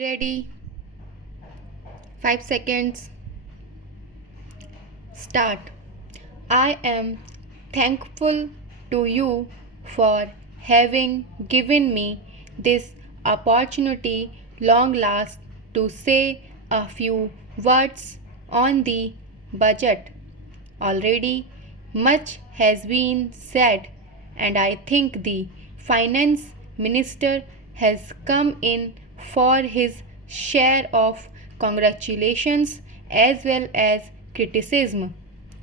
Ready? 5 seconds. Start. I am thankful to you for having given me this opportunity long last to say a few words on the budget. Already much has been said, and I think the finance minister has come in for his share of congratulations as well as criticism.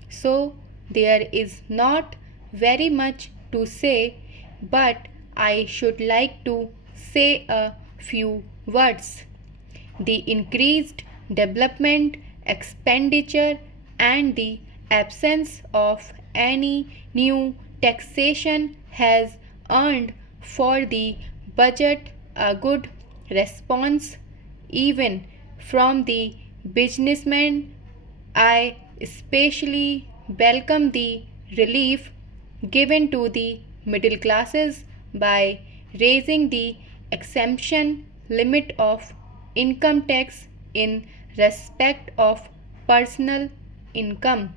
So there is not very much to say, but I should like to say a few words. The increased development expenditure and the absence of any new taxation has earned for the budget a good response even from the businessmen. I especially welcome the relief given to the middle classes by raising the exemption limit of income tax in respect of personal income.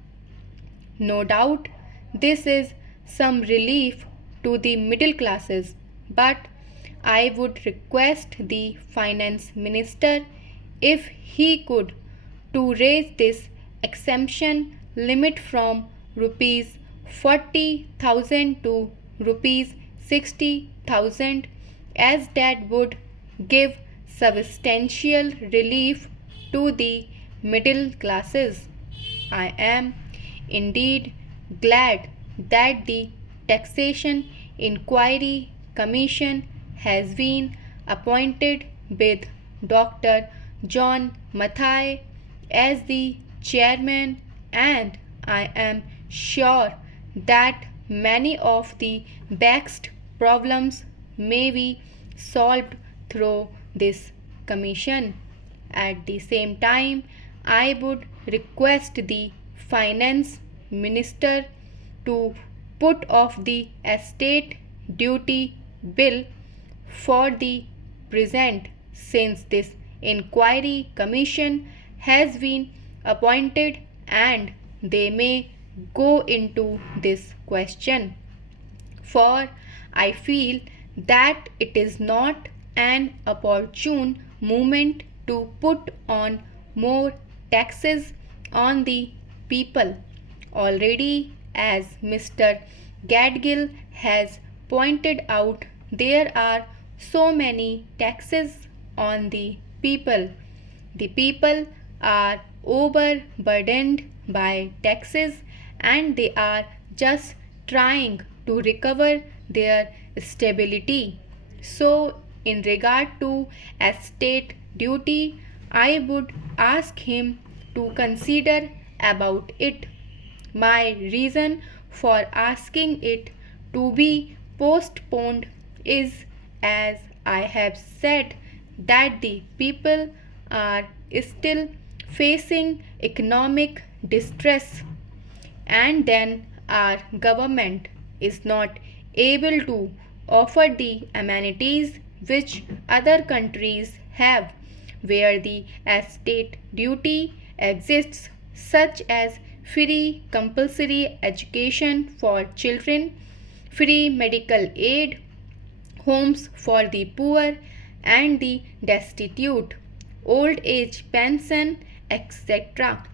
No doubt this is some relief to the middle classes, but I would request the finance minister, if he could, to raise this exemption limit from rupees 40,000 to rupees 60,000, as that would give substantial relief to the middle classes. I am indeed glad that the Taxation Inquiry Commission has been appointed with Dr. John Mathai as the chairman, and I am sure that many of the vexed problems may be solved through this commission. At the same time, I would request the finance minister to put off the estate duty bill for the present, since this inquiry commission has been appointed and they may go into this question. For I feel that it is not an opportune moment to put on more taxes on the people. Already, as Mr. Gadgil has pointed out, there are so many taxes on the people. The people are overburdened by taxes and they are just trying to recover their stability. So, in regard to estate duty, I would ask him to consider about it. My reason for asking it to be postponed is, as I have said, that the people are still facing economic distress, and then our government is not able to offer the amenities which other countries have, where the estate duty exists, such as free compulsory education for children, free medical aid, homes for the poor and the destitute, old age pension, etc.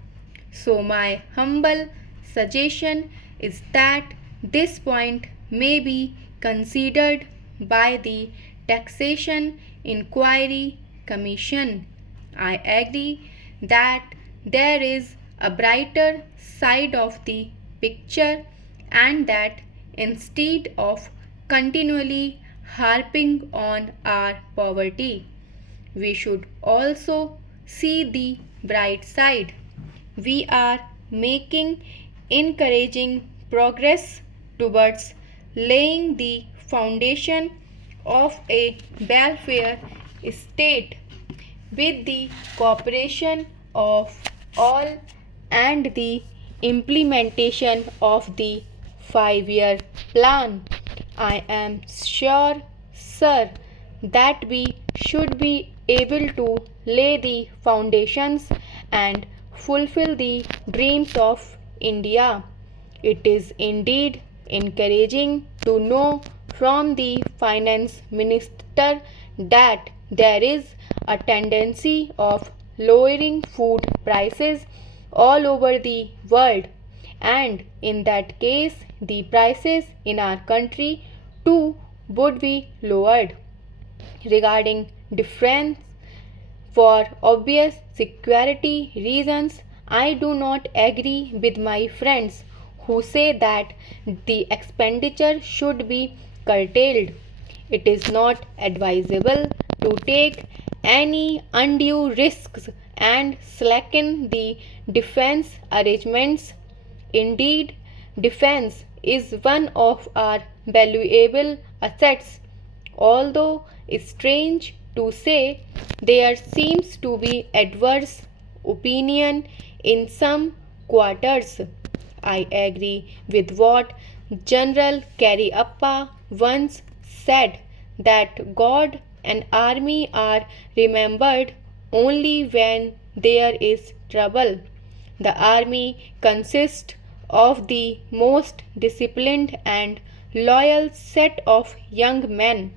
So, my humble suggestion is that this point may be considered by the Taxation Inquiry Commission. I agree that there is a brighter side of the picture, and that instead of continually harping on our poverty, we should also see the bright side. We are making encouraging progress towards laying the foundation of a welfare state with the cooperation of all and the implementation of the 5-year plan. I am sure, sir, that we should be able to lay the foundations and fulfill the dreams of India. It is indeed encouraging to know from the finance minister that there is a tendency of lowering food prices all over the world, and in that case the prices in our country too would be lowered. Regarding difference, for obvious security reasons, I do not agree with my friends who say that the expenditure should be curtailed. It is not advisable to take any undue risks and slacken the defense arrangements. Indeed, defense is one of our valuable assets. Although strange to say, there seems to be adverse opinion in some quarters. I agree with what General Cariappa once said, that God and army are remembered only when there is trouble. The army consists of the most disciplined and loyal set of young men.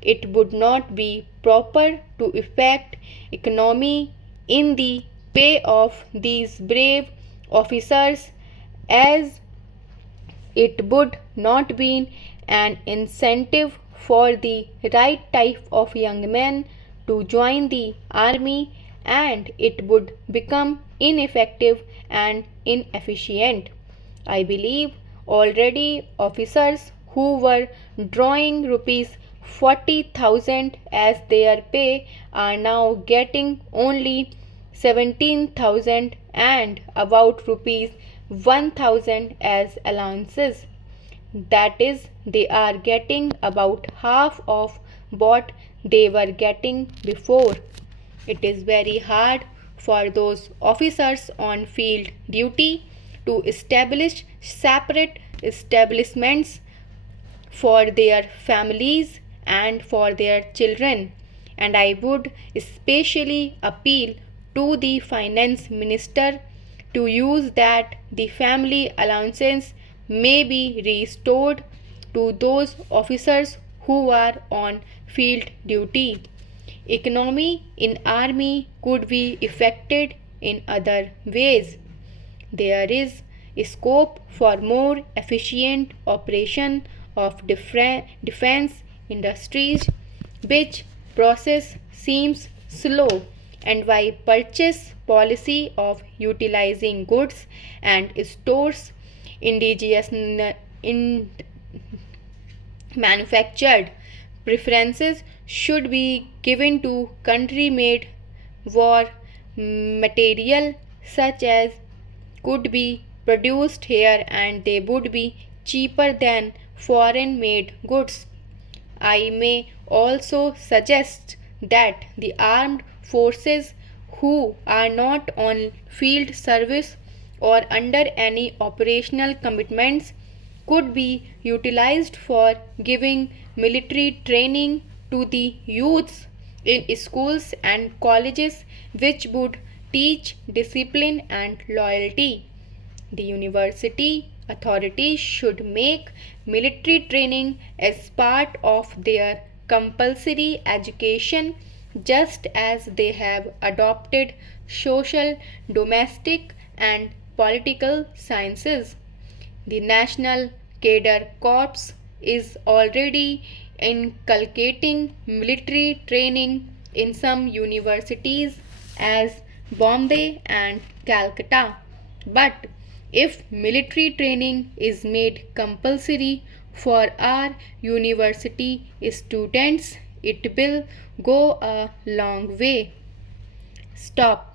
It would not be proper to effect economy in the pay of these brave officers, as it would not be an incentive for the right type of young men to join the army, and it would become ineffective and inefficient. I believe already officers who were drawing rupees 40,000 as their pay are now getting only 17,000 and about rupees 1,000 as allowances. That is, they are getting about half of what they were getting before. It is very hard for those officers on field duty to establish separate establishments for their families and for their children, and I would especially appeal to the finance minister to use that the family allowances may be restored to those officers who are on field duty. Economy in army could be effected in other ways. There is scope for more efficient operation of defense industries, which process seems slow, and by purchase policy of utilizing goods and stores indigenous in manufactured. Preferences should be given to country made war material, such as could be produced here and they would be cheaper than foreign made goods. I may also suggest that the armed forces who are not on field service or under any operational commitments could be utilized for giving military training to the youths in schools and colleges, which would teach discipline and loyalty. The university authorities should make military training as part of their compulsory education, just as they have adopted social, domestic, and political sciences. The National Cadre Corps is already inculcating military training in some universities as Bombay and Calcutta. But if military training is made compulsory for our university students, it will go a long way. Stop.